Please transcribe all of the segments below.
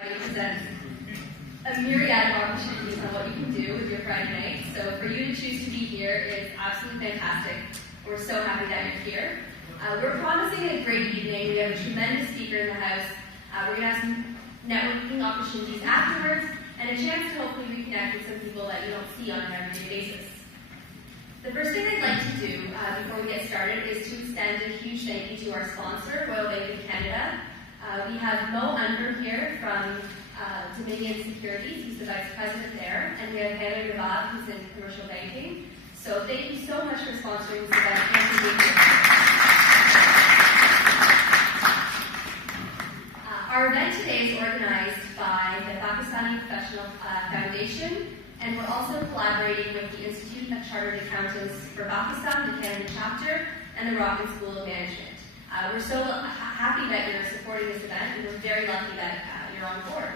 presents a myriad of opportunities on what you can do with your Friday night. So for you to choose to be here is absolutely fantastic. We're so happy that you're here. We're promising a great evening. We have a tremendous speaker in the house. We're going to have some networking opportunities afterwards and a chance to hopefully reconnect with some people that you don't see on an everyday basis. The first thing I'd like to do before we get started is to extend a huge thank you to our sponsor, Royal Bank of Canada. We have Mo Under here from Dominion Securities, who's the Vice President there, and we have Heather Gavad, who's in commercial banking. So thank you so much for sponsoring this event and for being here. Our event today is organized by the Pakistani Professional Foundation, and we're also collaborating with the Institute of Chartered Accountants for Pakistan, the Canada chapter, and the Robbins School of Management. We're so happy that you're supporting this event, and we're very lucky that you're on board.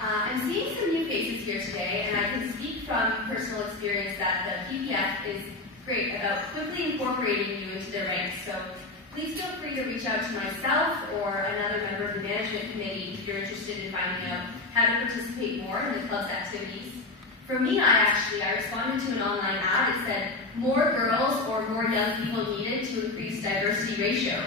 I'm seeing some new faces here today, and I can speak from personal experience that the PPF is great about quickly incorporating you into their ranks. So please feel free to reach out to myself or another member of the management committee if you're interested in finding out how to participate more in the club's activities. For me, I responded to an online ad that said, more girls or more young people needed to increase diversity ratio.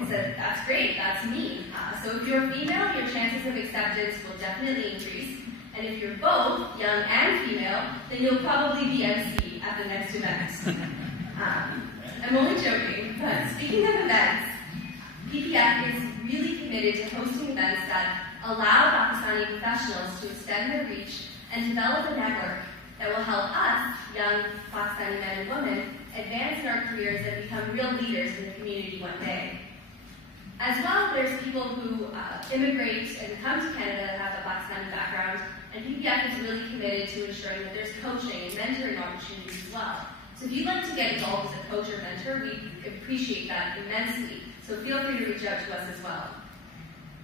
I said, that's great, that's me. So if you're female, your chances of acceptance will definitely increase. And if you're both, young and female, then you'll probably be MC at the next event. I'm only joking, but speaking of events, PPF is really committed to hosting events that allow Pakistani professionals to extend their reach and develop a network that will help us, young Pakistani men and women, advance in our careers and become real leaders in the community one day. As well, there's people who immigrate and come to Canada that have a Pakistani background, and PPF is really committed to ensuring that there's coaching and mentoring opportunities as well. So if you'd like to get involved as a coach or mentor, we appreciate that immensely. So feel free to reach out to us as well.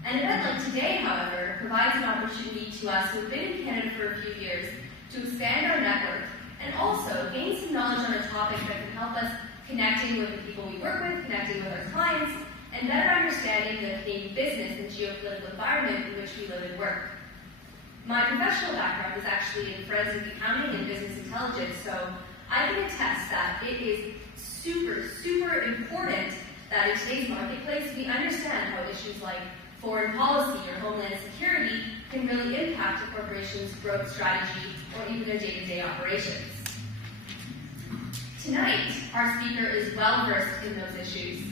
An event like today, however, provides an opportunity to us who have been in Canada for a few years to expand our network and also gain some knowledge on a topic that can help us connecting with the people we work with, connecting with our clients, and better understanding the Canadian business and geopolitical environment in which we live and work. My professional background is actually in forensic accounting and business intelligence, so I can attest that it is super, super important that in today's marketplace we understand how issues like foreign policy or homeland security can really impact a corporation's growth strategy or even their day-to-day operations. Tonight, our speaker is well-versed in those issues.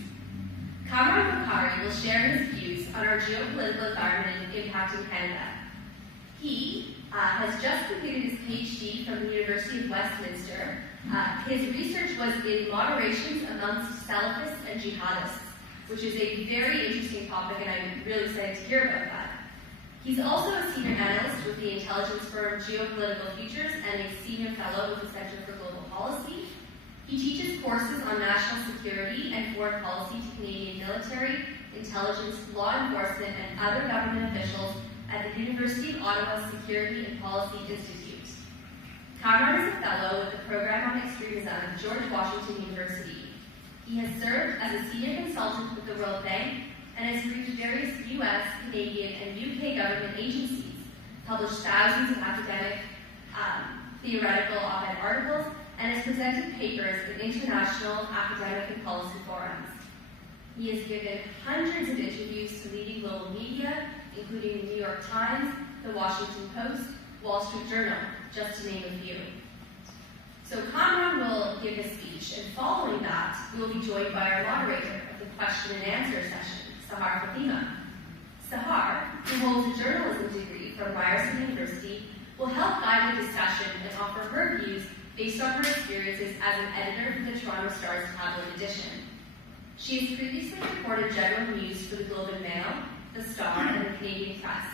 Kamran Bokhari will share his views on our geopolitical environment and impact in Canada. He has just completed his PhD from the University of Westminster. His research was in moderations amongst Salafists and jihadists, which is a very interesting topic, and I'm really excited to hear about that. He's also a senior analyst with the intelligence firm Geopolitical Futures and a senior fellow with the Center for Global Policy. He teaches courses on national security and foreign policy to Canadian military, intelligence, law enforcement, and other government officials at the University of Ottawa Security and Policy Institute. Kamran is a fellow with the Program on Extremism at George Washington University. He has served as a senior consultant with the World Bank and has briefed various U.S., Canadian, and UK government agencies, published thousands of academic, theoretical op-ed articles, and has presented papers in international academic and policy forums. He has given hundreds of interviews to leading global media, including the New York Times, the Washington Post, Wall Street Journal, just to name a few. So Kamran will give a speech, and following that, we will be joined by our moderator of the question and answer session, Sahar Fatima. Sahar, who holds a journalism degree from Ryerson University, will help guide the discussion and offer her views based on her experiences as an editor for the Toronto Star's tabloid edition. She has previously reported general news for the Globe and Mail, the Star, and the Canadian Press,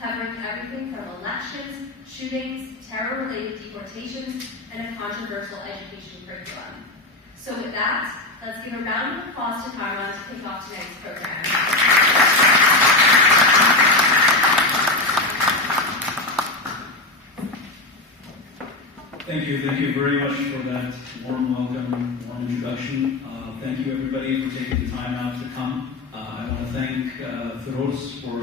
covering everything from elections, shootings, terror-related deportations, and a controversial education curriculum. So with that, let's give a round of applause to Kamran to kick off tonight's program. Thank you very much for that warm welcome, warm introduction. Thank you everybody for taking the time out to come. I want to thank Feroz for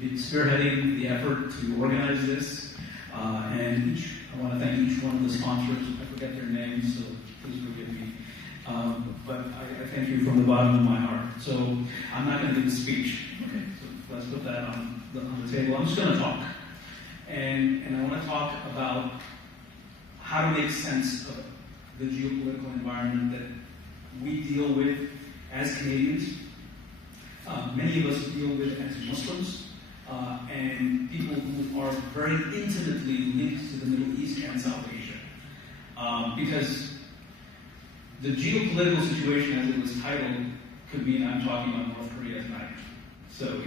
spearheading the effort to organize this. And I want to thank each one of the sponsors. I forget their names, so please forgive me. But I thank you from the bottom of my heart. So I'm not going to give a speech. Okay, so let's put that on the table. I'm just going to talk. And I want to talk about how to make sense of the geopolitical environment that we deal with as Canadians. Many of us deal with as Muslims, and people who are very intimately linked to the Middle East and South Asia. Because the geopolitical situation, as it was titled, could mean I'm talking about North Korea tonight. So,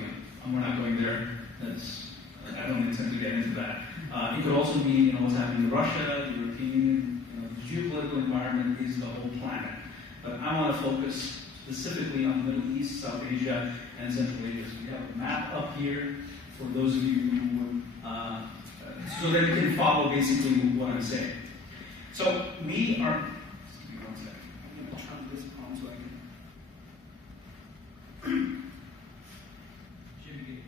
we're not going there. I don't intend to get into that. It could also mean, what's happening in Russia, the European Union. The geopolitical environment is the whole planet. But I want to focus specifically on the Middle East, South Asia, and Central Asia. So we have a map up here for those of you who would, so that you can follow basically what I'm saying. So we are. Excuse me one second. I'm going to turn this on so I can. Jimmy,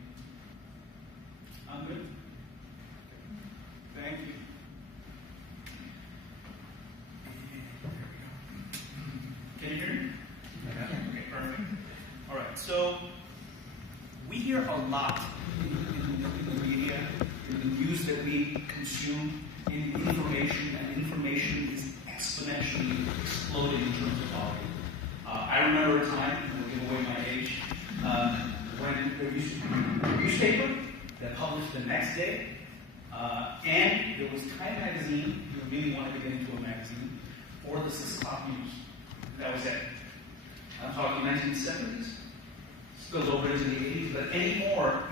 I'm good. Thank you. Can you hear me? Okay, perfect. All right, so we hear a lot in the media, in the news that we consume, in information, and information is exponentially exploding in terms of volume. I remember a time, and we'll give away my age, when there used to be a newspaper that published the next day, and there was Time Magazine, if you really wanted to get into a magazine, or the Sisqat News. That was it. I'm talking 1970s, spills over into the 80s, but anymore,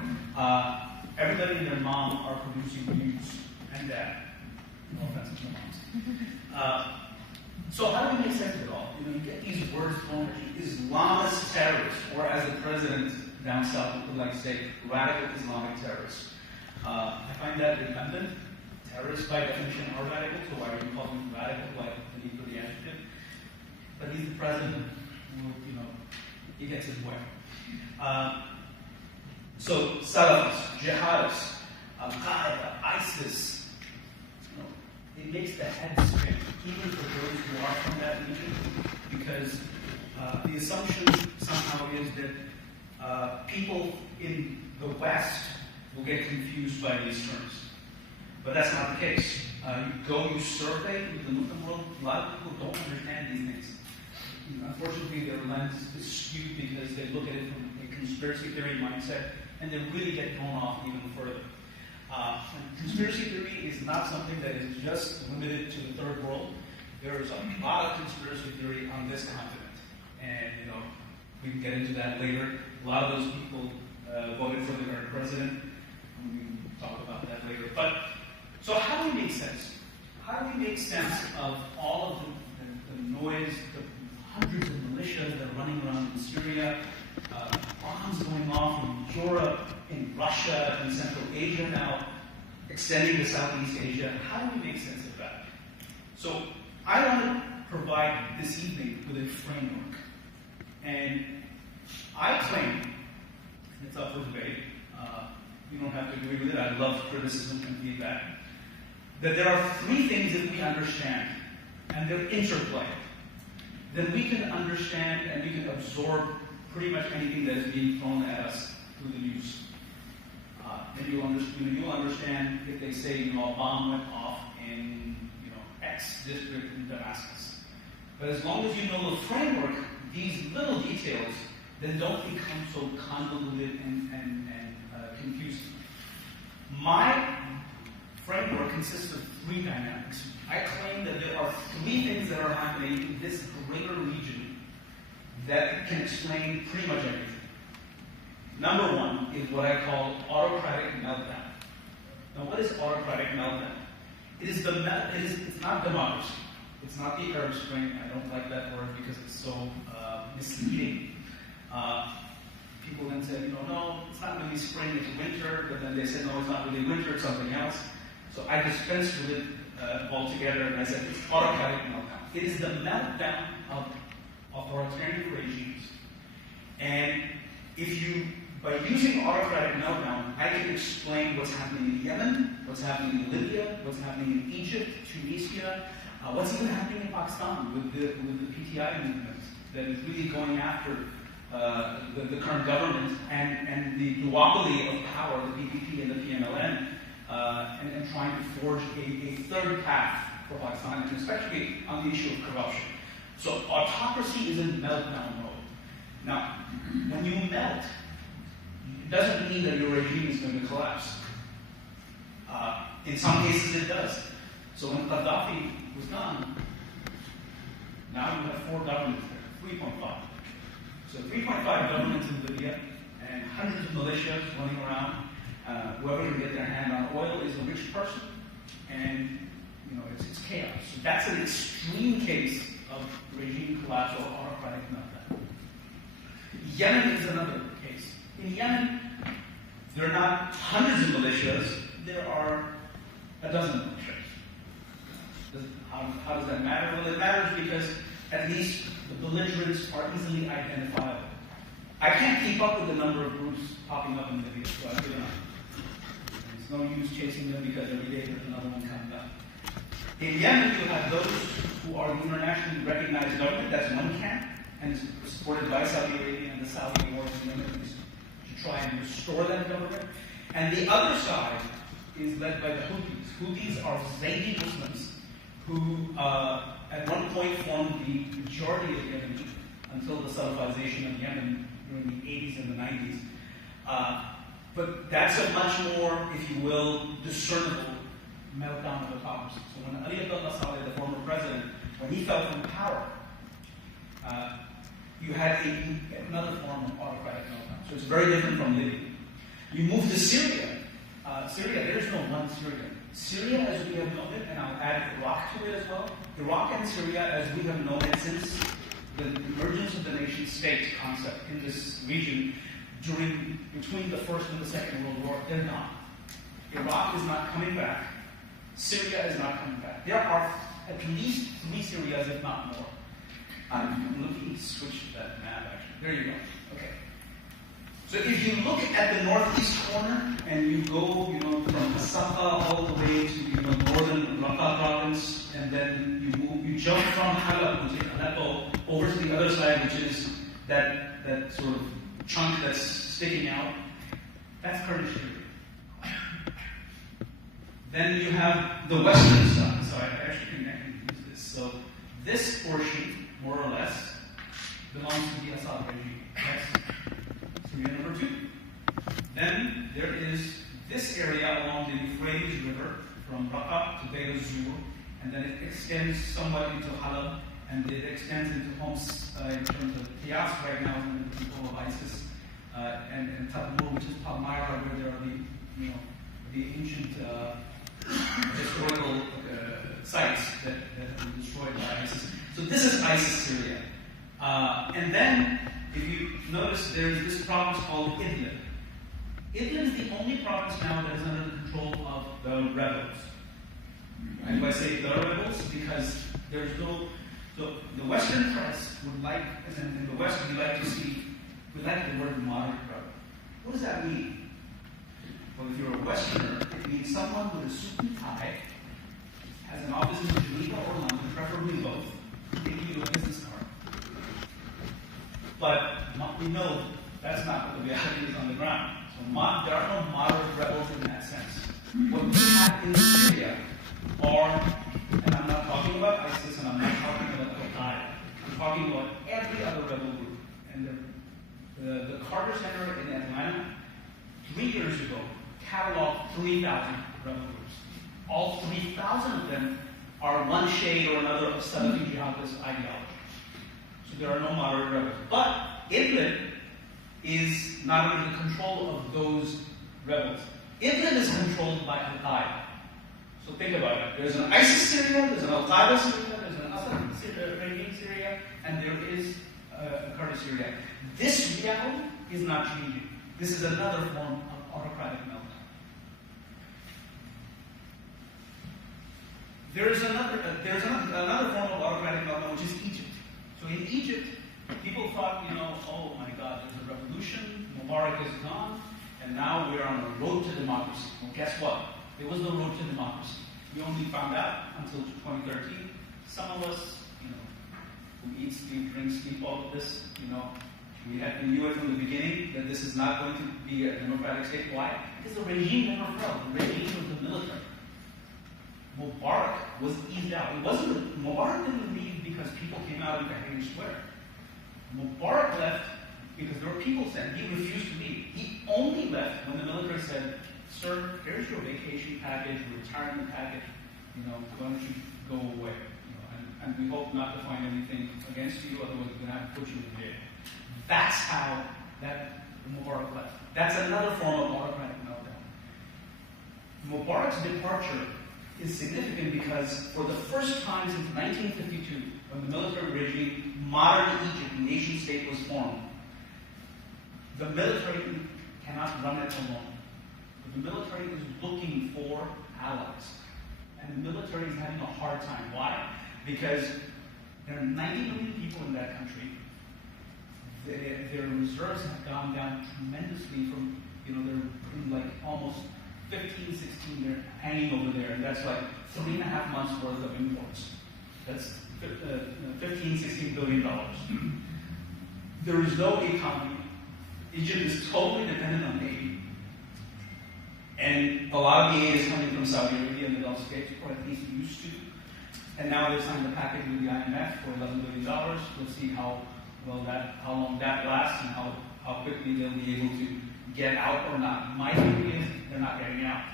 everybody and their mom are producing news, and dad. No offense to moms. So how do we make sense of it all? You get these words thrown at you, Islamist terrorists, or as the president down south would like to say, radical Islamic terrorists. I find that redundant. Terrorists, by definition, are radical, so why are you calling them radical? Why the need for the adjective? But he's the president, he gets his way. So Salafis, jihadists, Al-Qaeda, ISIS, it makes the head spin, even for those who are from that region, because the assumption somehow is that people in the West will get confused by these terms. But that's not the case. You survey the Muslim world, a lot of people don't understand these things. Unfortunately, their lens is skewed because they look at it from a conspiracy theory mindset, and they really get thrown off even further. Conspiracy theory is not something that is just limited to the third world. There is a lot of conspiracy theory on this continent, and we can get into that later. A lot of those people voted for the current president, and we can talk about that later. But so how do we make sense? How do we make sense of all of the noise, the hundreds of militias that are running around in Syria, bombs going off in Europe, in Russia, in Central Asia now, extending to Southeast Asia? How do we make sense of that? So I want to provide this evening with a framework. And I claim, and it's up for debate, you don't have to agree with it, I love criticism and feedback, that there are three things that we understand, and they're interplay. Then we can understand and we can absorb pretty much anything that is being thrown at us through the news. And you'll understand if they say, a bomb went off in, X district in Damascus. But as long as you know the framework, these little details then don't become so convoluted and confusing. My framework consists of three dynamics. I claim that there are three things that are happening in this greater region that can explain pretty much everything. Number one is what I call autocratic meltdown. Now, what is autocratic meltdown? It's not democracy. It's not the Arab Spring. I don't like that word because it's so misleading. People then say, no, it's not really spring, it's winter. But then they say, no, it's not really winter, it's something else. So I dispensed with it altogether, and I said it's autocratic meltdown. It is the meltdown of authoritarian regimes. And if you by using autocratic meltdown, I can explain what's happening in Yemen, what's happening in Libya, what's happening in Egypt, Tunisia, what's even happening in Pakistan with the PTI movement that is really going after the current government and the duopoly of power, the PPP and the PMLN, and trying to forge a third path for Pakistan, and especially on the issue of corruption. So autocracy is in meltdown mode. Now, when you melt, it doesn't mean that your regime is going to collapse. In some cases it does. So when Gaddafi was gone, now you have 4 governments there, 3.5. So 3.5 governments in Libya and hundreds of militias running around. Whoever can get their hand on oil is a rich person, and it's chaos. So that's an extreme case of regime collapse or autocratic meltdown. Yemen is another case. In Yemen, there are not hundreds of militias, there are a dozen militias. How does that matter? Well, it matters because at least the belligerents are easily identifiable. I can't keep up with the number of groups popping up in Libya, so I've given up. There's no use chasing them because every day there's another one coming up. In Yemen, you have those who are the internationally recognized government, that's one camp, and it's supported by Saudi Arabia and the Saudi wars in Yemen to try and restore that government. And the other side is led by the Houthis. Houthis are Zaydi Muslims who at one point formed the majority of Yemen until the Salafization of Yemen during the 80s and the 90s. But that's a much more, if you will, discernible meltdown of autocracy. So when Ali Abdullah Saleh, the former president, when he fell from power, you had another form of autocratic meltdown. So it's very different from Libya. You move to Syria. Syria, there is no one Syria. Syria, as we have known it, and I'll add Iraq to it as well. Iraq and Syria, as we have known it since the emergence of the nation state concept in this region between the First and the Second World War, they're not. Iraq is not coming back. Syria is not coming back. There are at least 3 Syrias, if not more. I'm looking to switch that map, actually. There you go. Okay. So if you look at the northeast corner and you go, from Asaka all the way to northern Raqqa province, and then you jump from Halab, which is Aleppo, over to the other side, which is that sort of chunk that's sticking out. That's Kurdish Syria. Then you have the western side. So I actually can use this. So this portion, more or less, belongs to the Assad regime. That's Syria number 2. Then there is this area along the Euphrates River from Raqqa to Deir ez-Zur, and then it extends somewhat into Halab, and it extends into Homs in terms of Qiyas right now in the people of ISIS, and Tabur, which is Palmyra, where there are the ancient historical sites that have been destroyed by ISIS. So this is ISIS Syria. And then, if you notice, there's this province called Idlib. Idlib is the only province now that is under the control of the rebels. And I say the rebels because there's no. So the Western press would like, and in the West we like the word moderate rebel. What does that mean? Well, if you're a Westerner, it means someone with a suit and tie, has an office in Geneva or London, preferably both, giving you a business card. But we know that's not what the reality is on the ground. So there are no moderate rebels in that sense. What we have in Syria are, and I'm not talking about ISIS, and I'm not talking about Al-Qaeda. I'm talking about every other rebel group. And the Carter Center in Atlanta, 3 years ago, cataloged 3,000 rebel groups. All 3,000 of them are one shade or another of Salafi jihadist ideology. So there are no moderate rebels. But Idlib is not under the control of those rebels. Idlib is controlled by Al-Qaeda. So think about it. There's an ISIS Syria, there's an Al-Qaeda Syria, there's an Assad regime Syria, and there is a Kurdish Syria. This reality is not changing. This is another form of autocratic meltdown. There's another form of autocratic meltdown, which is Egypt. So in Egypt, People thought, oh my God, there's a revolution, Mubarak is gone, and now we're on the road to democracy. Well, guess what? It was the road to democracy. We only found out until 2013. Some of us, who eat, sleep, drink, sleep, all of this, we knew it from the beginning that this is not going to be a democratic state. Why? Because the regime never fell. The regime was the military. Mubarak was eased out. Mubarak didn't leave because people came out in Tahrir Square. Mubarak left because there were people saying he refused to leave. He only left when the military said, "Sir, here's your vacation package, retirement package. Why don't you go away? And we hope not to find anything against you, otherwise we're going to have to put you in jail." That's how that Mubarak left. That's another form of autocratic meltdown. Mubarak's departure is significant because for the first time since 1952, when the military regime, modern Egypt, nation state was formed, the military cannot run it alone. But the military is looking for allies. And the military is having a hard time. Why? Because there are 90 million people in that country. Their reserves have gone down tremendously from, they're like almost 15, 16, they're hanging over there, and that's like 3.5 months worth of imports. That's $15, $16 billion. There is no economy. Egypt is totally dependent on aid. And a lot of the aid is coming from Saudi Arabia and the Gulf states, or at least used to. And now they've signed a package with the IMF for $11 billion. We'll see how long that lasts and how quickly they'll be able to get out or not. My theory is they're not getting out.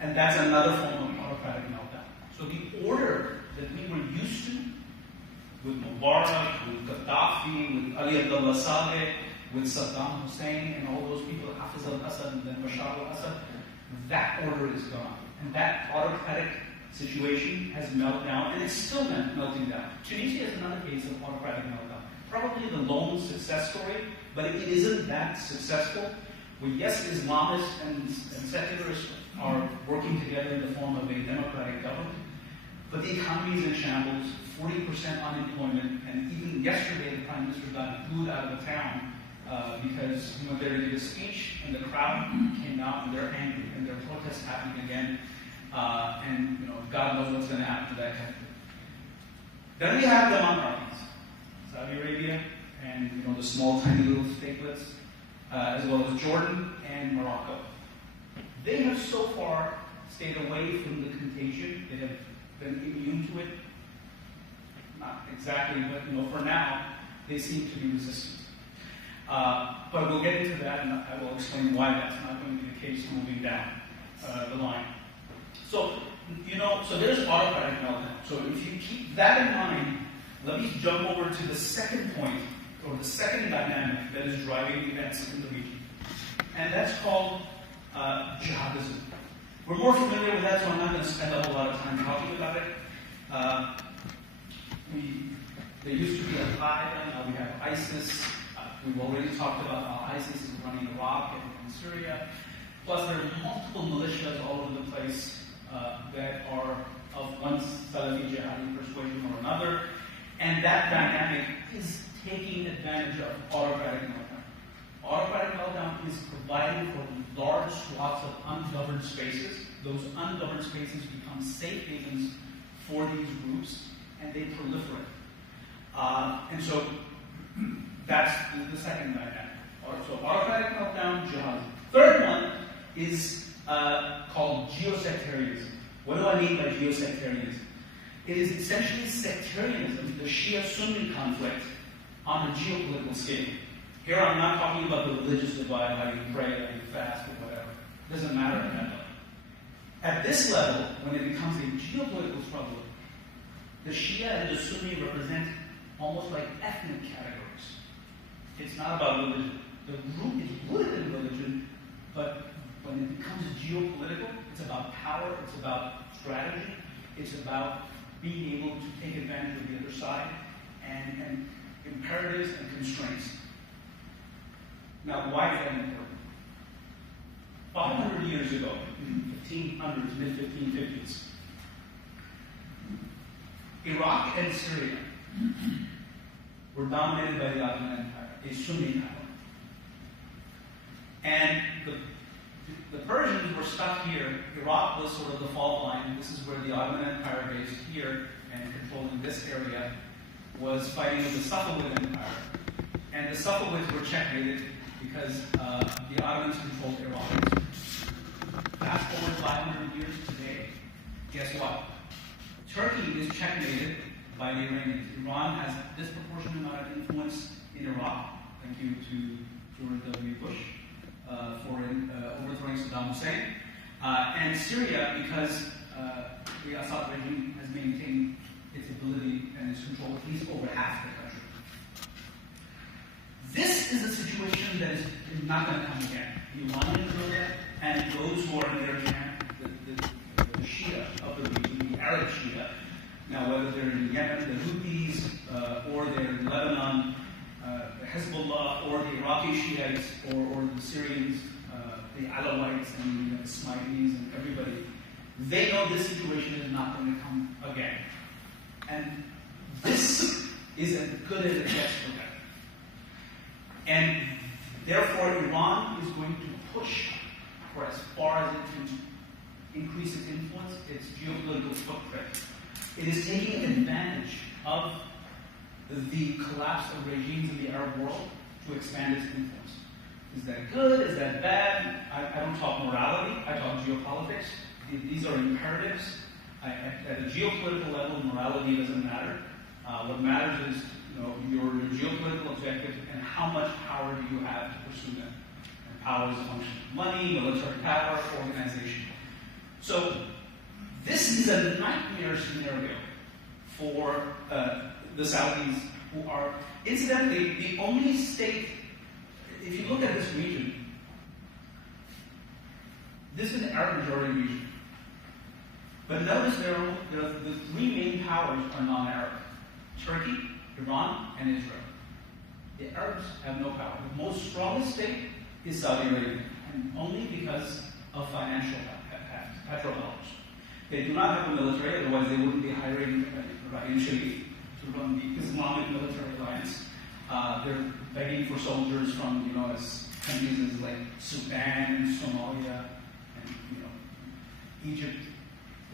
And that's another form of autocratic meltdown. So the order that we were used to with Mubarak, with Gaddafi, with Ali Abdullah Saleh, with Saddam Hussein and all those people, Hafiz al-Assad and then Bashar al-Assad, that order is gone. And that autocratic situation has melted down, and it's still melting down. Tunisia is another case of autocratic meltdown. Probably the lone success story, but it isn't that successful. Well, yes, Islamists and secularists are working together in the form of a democratic government, but the economy is in shambles, 40% unemployment, and even yesterday the Prime Minister got booed out of the town because he went there to give a speech, and the crowd came out and they're angry, and there are protests happening again, and God knows what's going to happen to that country. Then we have the monarchies, Saudi Arabia, and the small, tiny little statelets, as well as Jordan and Morocco. They have so far stayed away from the contagion. They have been immune to it. Not exactly, but for now, they seem to be resistant. But we'll get into that, and I will explain why that's not going to be the case moving down the line. So there's autocratic meltdown. So if you keep that in mind, let me jump over to the second point, or the second dynamic that is driving events in the region. And that's called jihadism. We're more familiar with that, so I'm not going to spend a whole lot of time talking about it. There used to be Al-Qaeda, now we have ISIS. We've already talked about how ISIS is running Iraq and Syria. Plus, there are multiple militias all over the place that are of one Salafi jihadi persuasion or another. And that dynamic is taking advantage of autocratic meltdown. Autocratic meltdown is providing for large swaths of ungoverned spaces. Those ungoverned spaces become safe havens for these groups, and they proliferate. And so that's the second dynamic. So autocratic meltdown, jihad. Third one is called geosectarianism. What do I mean by geosectarianism? It is essentially sectarianism, the Shia-Sunni conflict, on a geopolitical scale. Here I'm not talking about the religious divide, how you pray, how you fast, or whatever. It doesn't matter at that level. At this level, when it becomes a geopolitical struggle, the Shia and the Sunni represent almost like ethnic categories. It's not about religion. The root is rooted in religion, but when it becomes geopolitical, it's about power, it's about strategy, it's about being able to take advantage of the other side, and imperatives and constraints. Now, why is that important? 500 years ago, in the 1500s, mid-1550s, Iraq and Syria were dominated by the Ottoman Empire, a Sunni power. And the Persians were stuck here. Iraq was sort of the fault line. This is where the Ottoman Empire, based here and controlling this area, was fighting with the Safavid Empire. And the Safavids were checkmated because the Ottomans controlled Iraq. Fast forward 500 years today, guess what? Turkey is checkmated by the Iranians. Iran has a disproportionate amount of influence in Iraq. Thank you to George W. Bush for overthrowing Saddam Hussein. And Syria, because the Assad regime has maintained its ability and its control at least over half the country. This is a situation that is not going to come again. The Iranians know that, and those who are in their camp, the Shia of the region, the Arab Shia, now whether they're in Yemen, the Houthis, or they're in Lebanon, the Hezbollah, or the Iraqi Shiites, or the Syrians, the Alawites, and the Ismailis, and everybody, they know this situation is not going to come again. And this is as good as it gets for them. And therefore, Iran is going to push for as far as it can increase its influence, its geopolitical footprint. It is taking advantage of the collapse of regimes in the Arab world to expand its influence. Is that good? Is that bad? I don't talk morality. I talk geopolitics. These are imperatives. At a geopolitical level, morality doesn't matter. What matters is your geopolitical objective and how much power do you have to pursue them. And power is a function of money, military power, organization. So this is a nightmare scenario for the Saudis, who are, incidentally, the only state. If you look at this region, this is an Arab majority region. But notice the three main powers are non-Arab: Turkey, Iran, and Israel. The Arabs have no power. The most strongest state is Saudi Arabia, and only because of financial petrodollars. They do not have a military, otherwise they wouldn't be hiring Rahim Sharif to run the Islamic military alliance. They're begging for soldiers from as countries as like Sudan and Somalia and Egypt.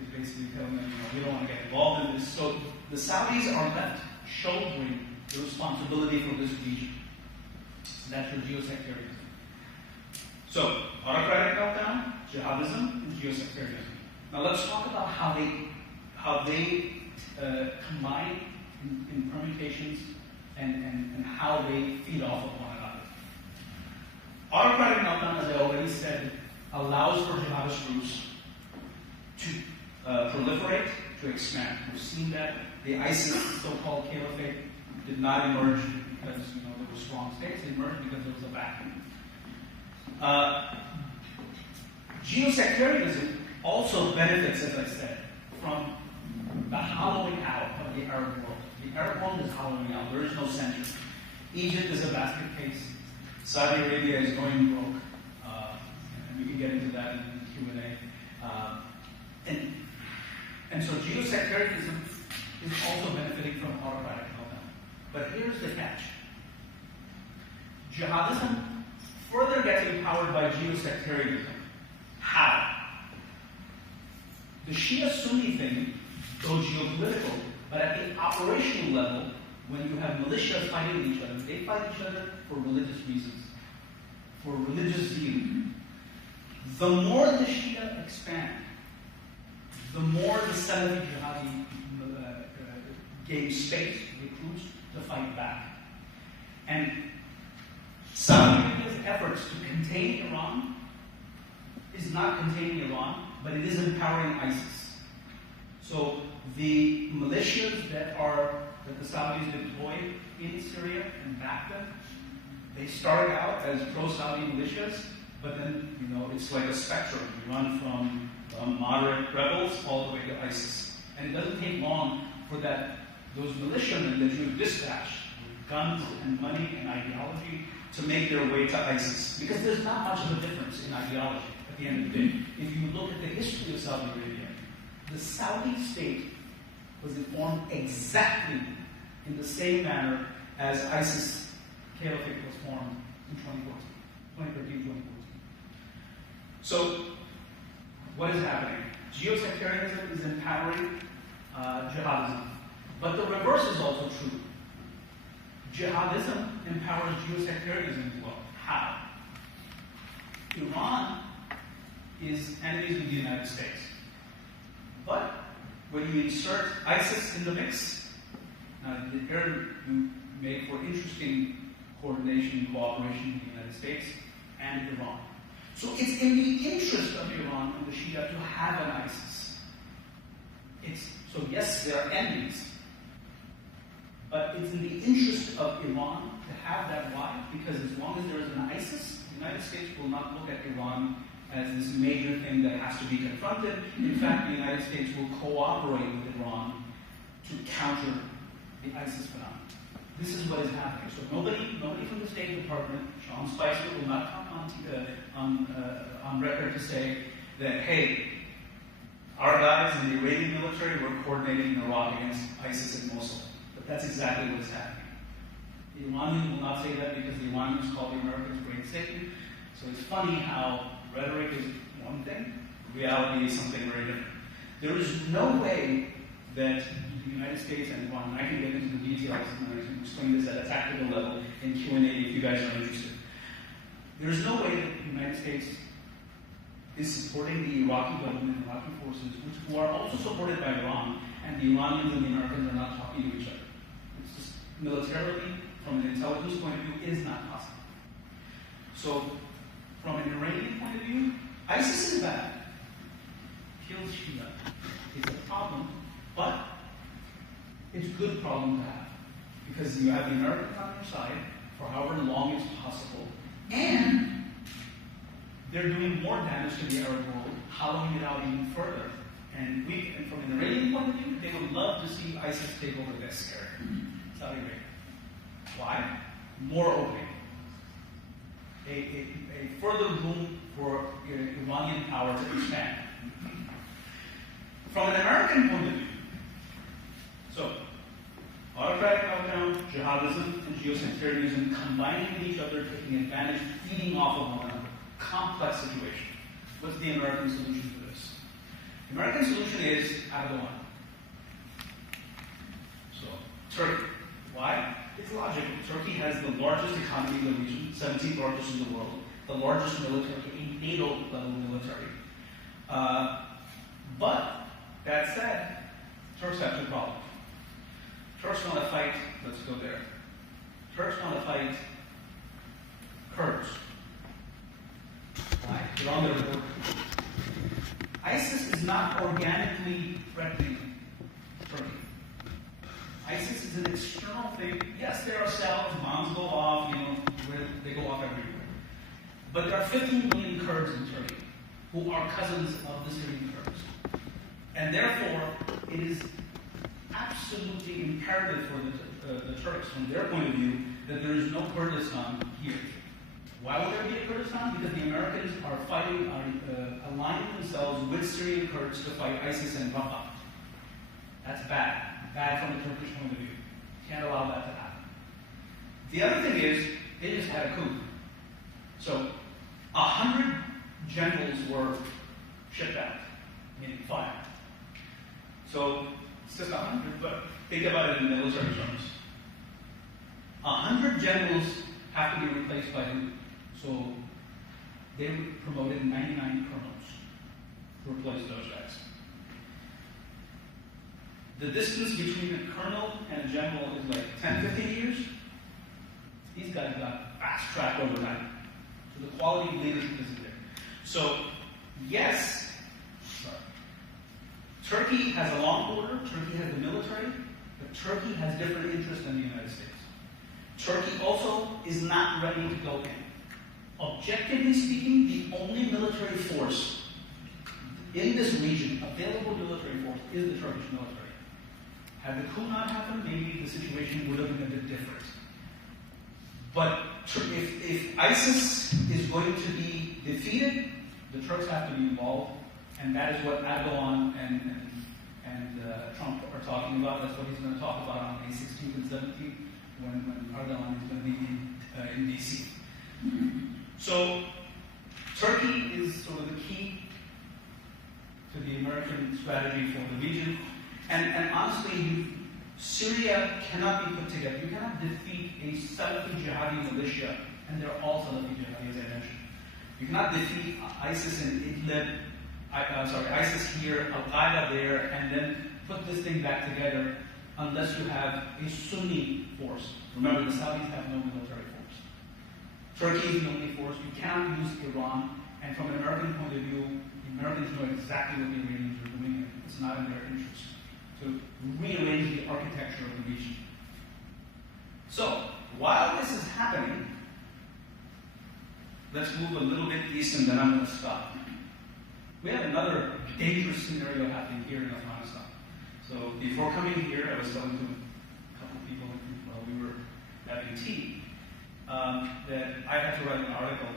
Is basically telling them, we don't want to get involved in this. So the Saudis are left shouldering the responsibility for this region. So that's your geosectarianism. So autocratic meltdown, jihadism, and geosectarianism. Now let's talk about how they combine in permutations and how they feed off of one another. Autocratic meltdown, as I already said, allows for jihadist groups to proliferate, to expand. We've seen that the ISIS, so-called caliphate, did not emerge because there were strong states. It emerged because there was a vacuum. Geosectarianism also benefits, as I said, from the hollowing out of the Arab world. The Arab world is hollowing out. There is no center. Egypt is a basket case. Saudi Arabia is going broke. And we can get into that in the Q&A. And so geosectarianism is also benefiting from autocratic meltdown. But here's the catch. Jihadism further gets empowered by geosectarianism. How? The Shia-Sunni thing goes geopolitical, but at the operational level, when you have militias fighting each other, they fight each other for religious reasons, for religious zeal. The more the Shia expand, the more the Salafi Jihadi gain space, recruits to fight back. And Saudi Arabia's efforts to contain Iran is not containing Iran, but it is empowering ISIS. So the militias that the Saudis deploy in Syria and back them, they start out as pro-Saudi militias, but then it's like a spectrum. You run from moderate rebels all the way to ISIS. And it doesn't take long for those militiamen that you dispatch with guns and money and ideology to make their way to ISIS. Because there's not much of a difference in ideology at the end of the day. If you look at the history of Saudi Arabia, the Saudi state was informed exactly in the same manner as ISIS Caliphate was formed in 2013-2014. So, what is happening? Geosectarianism is empowering jihadism. But the reverse is also true. Jihadism empowers geosectarianism as well. How? Iran is enemies of the United States. But when you insert ISIS in the mix, the area make for interesting coordination and cooperation with the United States and Iran. So it's in the interest of Iran and the Shia to have an ISIS. So yes, there are enemies, but it's in the interest of Iran to have that. Why? Because as long as there is an ISIS, the United States will not look at Iran as this major thing that has to be confronted. In fact, the United States will cooperate with Iran to counter the ISIS phenomenon. This is what is happening. So nobody from the State Department, Sean Spicer, will not come on record to say that, hey, our guys in the Iranian military were coordinating in Iraq against ISIS in Mosul. But that's exactly what is happening. The Iranians will not say that because the Iranians call the Americans great Satan. So it's funny how rhetoric is one thing, reality is something very different. There is no way that the United States and Iran, and I can get into the details and I can explain this at a tactical level in Q&A if you guys are interested. There is no way that the United States is supporting the Iraqi government, Iraqi forces, who are also supported by Iran, and the Iranians and the Americans are not talking to each other. It's just militarily, from an intelligence point of view, it is not possible. So, from an Iranian point of view, ISIS is bad. Kills Shia. It's a problem, but it's a good problem to have. Because you have the Americans on your side for however long it's possible, and they're doing more damage to the Arab world, hollowing it out even further. And from an Iranian point of view, they would love to see ISIS take over this area, Saudi Arabia. Why? More opening. A further room for Iranian power to expand. From an American point of view, so autocratic meltdown, jihadism, and geosectarianism combining with each other, taking advantage, feeding off of one another. Complex situation. What's the American solution to this? The American solution is Erdogan. So, Turkey. Why? It's logical. Turkey has the largest economy in the region, 17th largest in the world, the largest military, NATO-level military. But, that said, Turks have two problems. Turks want to fight, let's go there. Turks want to fight Kurds. Why? They're on their border. ISIS is not organically threatening Turkey. ISIS is an external thing. Yes, there are cells, bombs go off, they go off everywhere. But there are 15 million Kurds in Turkey who are cousins of the Syrian Kurds. And therefore, it is absolutely imperative for the Turks, from their point of view, that there is no Kurdistan here. Why would there be a Kurdistan? Because the Americans are fighting, aligning themselves with Syrian Kurds to fight ISIS and Raqqa. That's bad. Bad from the Turkish point of view. Can't allow that to happen. The other thing is, they just had a coup. So, 100 generals were shipped out, meaning fired. So, it's just 100, but think about it in military terms. 100 generals have to be replaced by who? So, they promoted 99 colonels to replace those guys. The distance between a colonel and a general is like 10, 15 years. These guys got fast-tracked overnight. So the quality of leadership isn't there. So, yes, Turkey has a long border, Turkey has the military, but Turkey has different interests than the United States. Turkey also is not ready to go in. Objectively speaking, the only military force in this region, available military force, is the Turkish military. Had the coup not happened, maybe the situation would have been a bit different. But if ISIS is going to be defeated, the Turks have to be involved, and that is what Erdogan and Trump are talking about. That's what he's going to talk about on May 16th and 17th when Erdogan is going to be in DC. So Turkey is sort of the key to the American strategy for the region. And honestly, Syria cannot be put together. You cannot defeat a Salafi jihadi militia, and they're all Salafi jihadi, as I mentioned. You cannot defeat ISIS in Idlib, ISIS here, Al-Qaeda there, and then put this thing back together unless you have a Sunni force. Remember, the Saudis have no military force. Turkey is the only force. You cannot use Iran, and from an American point of view, the Americans know exactly what the Iranians are doing. It's not in their interest to rearrange the architecture of the region. So, while this is happening, let's move a little bit east and then I'm going to stop. We have another dangerous scenario happening here in Afghanistan. So, before coming here, I was talking to a couple of people while we were having tea, that I had to write an article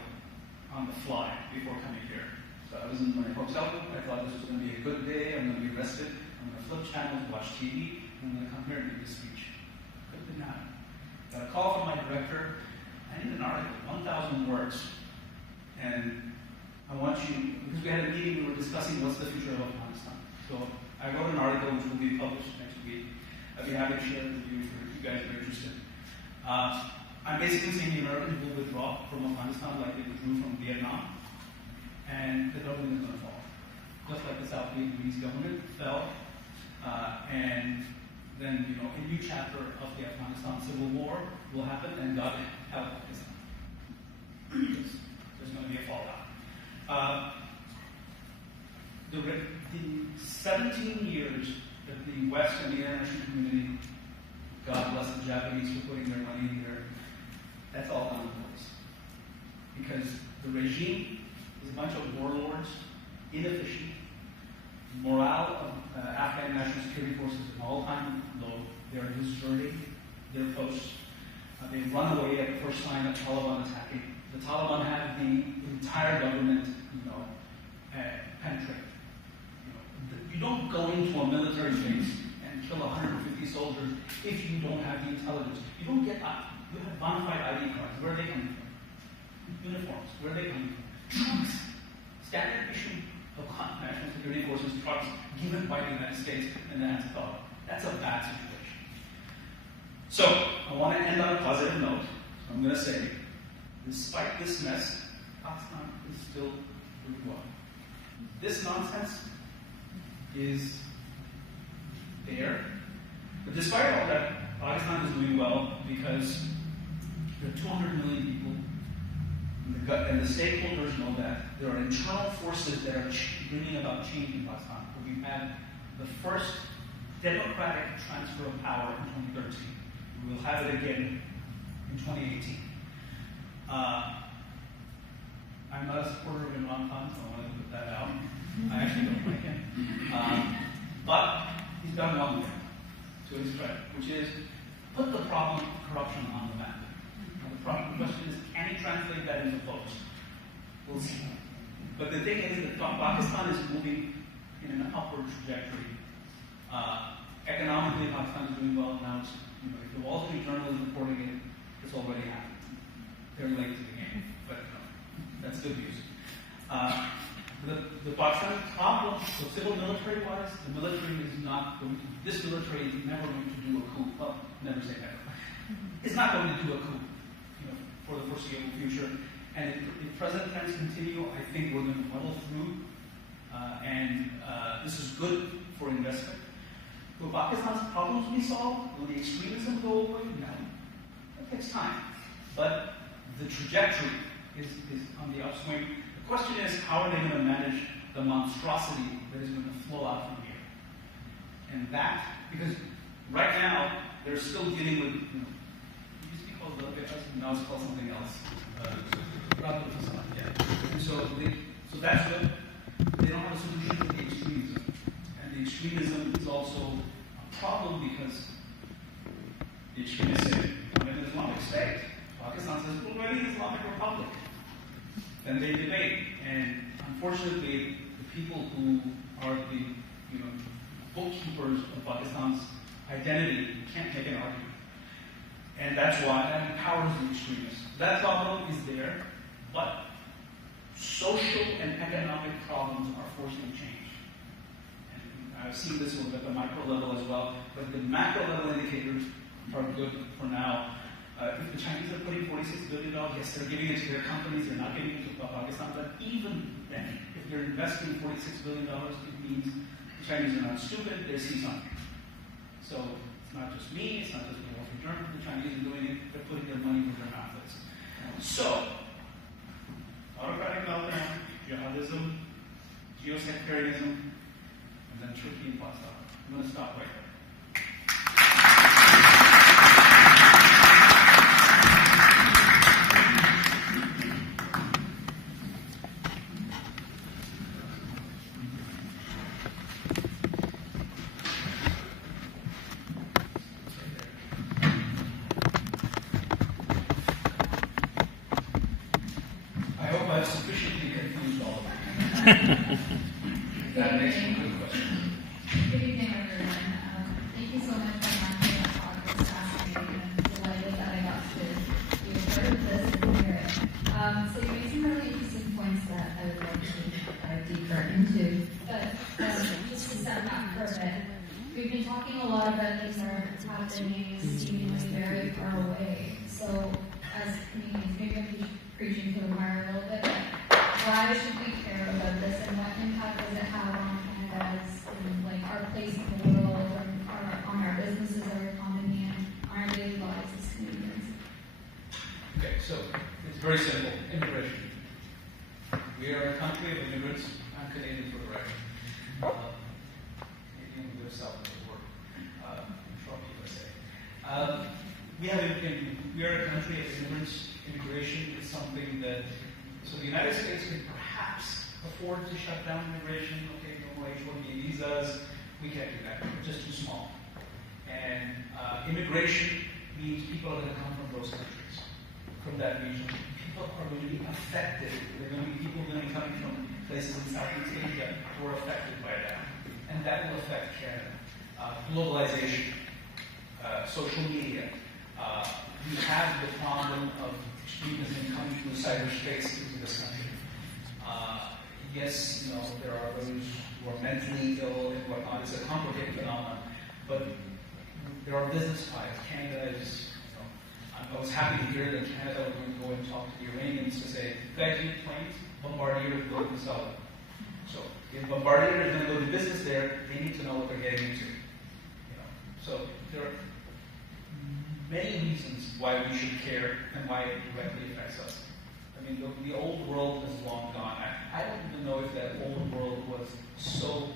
on the fly before coming here. So I was in my hotel, I thought this was going to be a good day, I'm going to be rested, I'm going to flip channels, watch TV, and I'm going to come here and give a speech. Couldn't happen. Got a call from my director, I need an article, 1,000 words, and I want you, because we had a meeting, we were discussing what's the future of Afghanistan. So I wrote an article which will be published next week. I'd be happy to share it with you if you guys are interested. I'm basically saying the Americans will withdraw from Afghanistan like they withdrew from Vietnam, and the government is going to fall. Just like the South Vietnamese government fell, and then, a new chapter of the Afghanistan civil war will happen, and God help Pakistan. There's going to be a fallout. The 17 years that the West and the international community, God bless the Japanese for putting their money in here, that's all gone to waste. Because the regime is a bunch of warlords, inefficient, morale of Afghan national security forces is an all-time low. They're deserting their posts. They run away at the first sign of Taliban attacking. The Taliban have the entire government, penetrated. You don't go into a military base and kill 150 soldiers if you don't have the intelligence. You don't get up. You have bona fide ID cards. Where are they coming from? Uniforms. Where are they coming from? Trucks. Standard issue of national security forces trucks given by the United States and the hands of Taliban. That's a bad situation. So, I want to end on a positive note. So I'm going to say, despite this mess, Pakistan is still doing well. This nonsense is there. But despite all that, Pakistan is doing well because there are 200 million people, and the stakeholders know that. There are internal forces that are bringing about change in Pakistan. We've had the first democratic transfer of power in 2013. We will have it again in 2018. I'm not a supporter of Imran Khan, so I want to put that out. I actually don't like him. But he's done one thing, to his credit, which is put the problem of corruption on the map. Now, the question is, can he translate that into votes? We'll see. But the thing is that Pakistan is moving in an upward trajectory. Economically, Pakistan is doing well now. If the Wall Street Journal is reporting it, it's already happened. They're late to the game, but that's good news. The Pakistan problem, so civil military wise, the military is not going to, this military is never going to do a coup. Well, never say never. It's not going to do a coup, for the foreseeable future. And if present trends continue, I think we're going to muddle through, and this is good for investment. Will Pakistan's problems be solved? Will the extremism go away? No. It takes time. But the trajectory is on the upswing. The question is, how are they going to manage the monstrosity that is going to flow out from here? And that, because right now, they're still dealing with, it used to be called now it's called something else. And so that's good. They don't have a solution to the extremism. And the extremism is also a problem because the extremists say, I'm an Islamic State. Pakistan says, well, we're an Islamic Republic. Then they debate. And unfortunately, the people who are the bookkeepers of Pakistan's identity can't make an argument. And that's why that empowers the extremists. That problem is there, but social and economic problems are forcing change. And I've seen this at the micro level as well, but the macro level indicators are good for now. If the Chinese are putting $46 billion, yes, they're giving it to their companies, they're not giving it to Pakistan, but even then, if they're investing $46 billion, it means the Chinese are not stupid, they see something. So it's not just me, it's not just the Wall Street Journal, the Chinese are doing it, they're putting their money where their mouth is. So, autocratic meltdown, jihadism, geosectarianism, and then Turkey and Pakistan. I'm going to stop right there. Sufficiently confused all of you. That makes a good question. Good evening, everyone. Thank you so much for launching our talk this afternoon. I'm delighted that I got to be a part of this and hear it. So you made some really interesting points that I would like to dive deeper into. But just to step back for a bit, we've been talking a lot about things that are happening seemingly very far away. So as Canadians, maybe I'm preaching to the choir a little bit, but why should we care about this and what impact does it have on Canada's, like our place in the world, on our businesses, our economy, and on our daily lives as Canadians? Okay, so it's very simple. Immigration. We are a country of immigrants. I'm Canadian for the record. Canadian live south of the border. From USA. We are a country of immigrants. Immigration is something that, so the United States can perhaps afford to shut down immigration. Okay, no H-1B visas. We can't do that. We're just too small. And immigration means people are going to come from those countries, from that region. People are going to be affected. There are going to be people going to be coming from places in Southeast Asia who are affected by that. And that will affect Canada. Globalization, social media. We have the problem of extremism coming through cyberspace into this country. Yes, there are those who are mentally ill and whatnot. It's a complicated phenomenon. But there are business ties. Canada is, I was happy to hear that Canada was going to go and talk to the Iranians to say, guys, you planes, Bombardier is going to sell them. So if Bombardier is going to go do business there, they need to know what they're getting into. So there are many reasons why we should care and why it directly affects us. I mean, the old world is long gone. I don't even know if that old world was so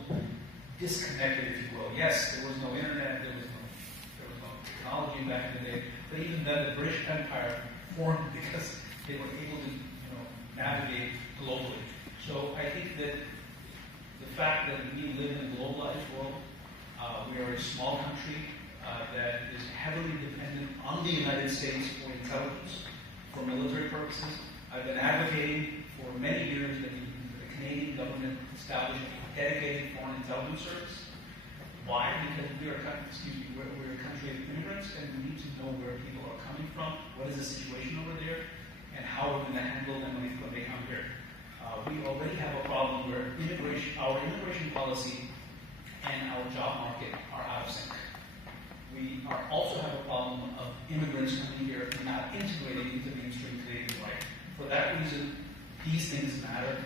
disconnected, if you will. Yes, there was no internet, there was no technology back in the day, but even then the British Empire formed because they were able to navigate globally. So I think that the fact that we live in a globalized world, we are a small country, that is heavily dependent on the United States for intelligence, for military purposes. I've been advocating for many years that the Canadian government establish a dedicated foreign intelligence service. Why? Because we're a country of immigrants, and we need to know where people are coming from, what is the situation over there, and how we're going to handle them when they come here. We already have a problem where our immigration policy and our job market are out of sync. We also have a problem of immigrants coming here and not integrating into mainstream Canadian life. For that reason, these things matter.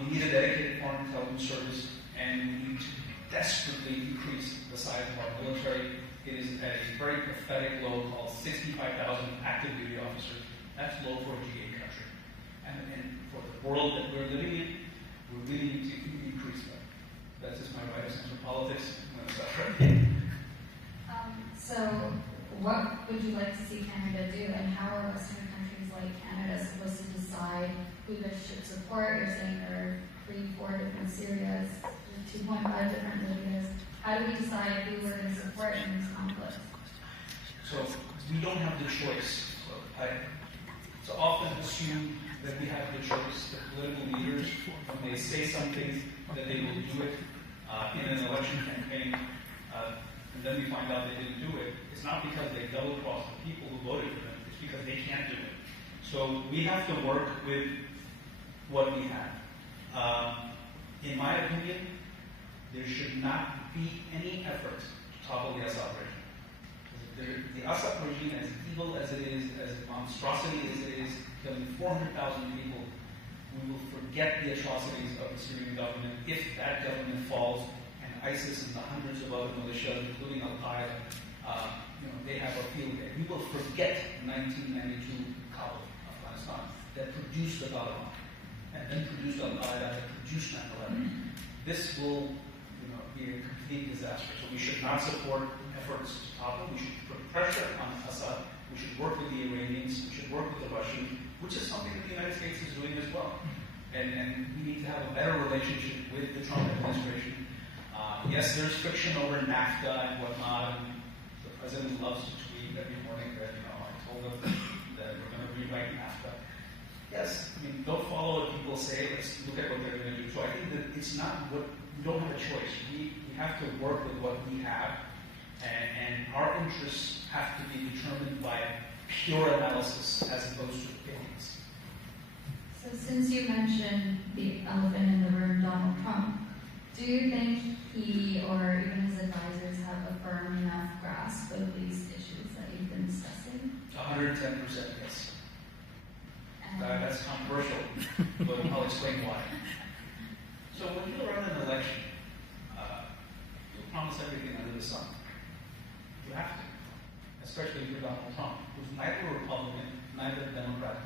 We need a dedicated foreign intelligence service, and we need to desperately increase the size of our military. It is at a very pathetic low called 65,000 active duty officers. That's low for a G8 country. And for the world that we're living in, we really need to increase that. That's just my right of center politics. I'm going to stop right here. So what would you like to see Canada do, and how are Western countries like Canada supposed to decide who they should support? You're saying there are 3-4 different Syrias, 2.5 different Libyas. How do we decide who we're going to support in these conflicts? So we don't have the choice. So often assume that we have the choice. The political leaders, when they say something, that they will do it in an election campaign. and then we find out they didn't do it, it's not because they double-crossed the people who voted for them, it's because they can't do it. So we have to work with what we have. In my opinion, there should not be any effort to topple the Assad regime. The Assad regime, as evil as it is, as monstrosity as it is, killing 400,000 people, we will forget the atrocities of the Syrian government if that government falls and ISIS and the hundreds of other militias, including Al-Qaeda, they have a field day. We will forget 1992 Kabul, Afghanistan, that produced the Taliban, and then produced Al-Qaeda, that produced 9/11. This will be a complete disaster. So we should not support efforts to topple. We should put pressure on Assad. We should work with the Iranians. We should work with the Russians, which is something that the United States is doing as well. And we need to have a better relationship with the Trump administration. Yes, there's friction over NAFTA and whatnot, and the president loves to tweet every morning that, I told him that we're going to rewrite NAFTA. Yes, don't follow what people say, let's look at what they're going to do. So I think that it's not what, we don't have a choice. We have to work with what we have, and our interests have to be determined by pure analysis as opposed to opinions. So since you mentioned the elephant in the room, Donald Trump, do you think he or even his advisors have a firm enough grasp of these issues that you've been discussing? 110% yes. And That's controversial, but I'll explain why. So when you run an election, you promise everything under the sun. You have to, especially if you're Donald Trump, who's neither a Republican, neither a Democrat,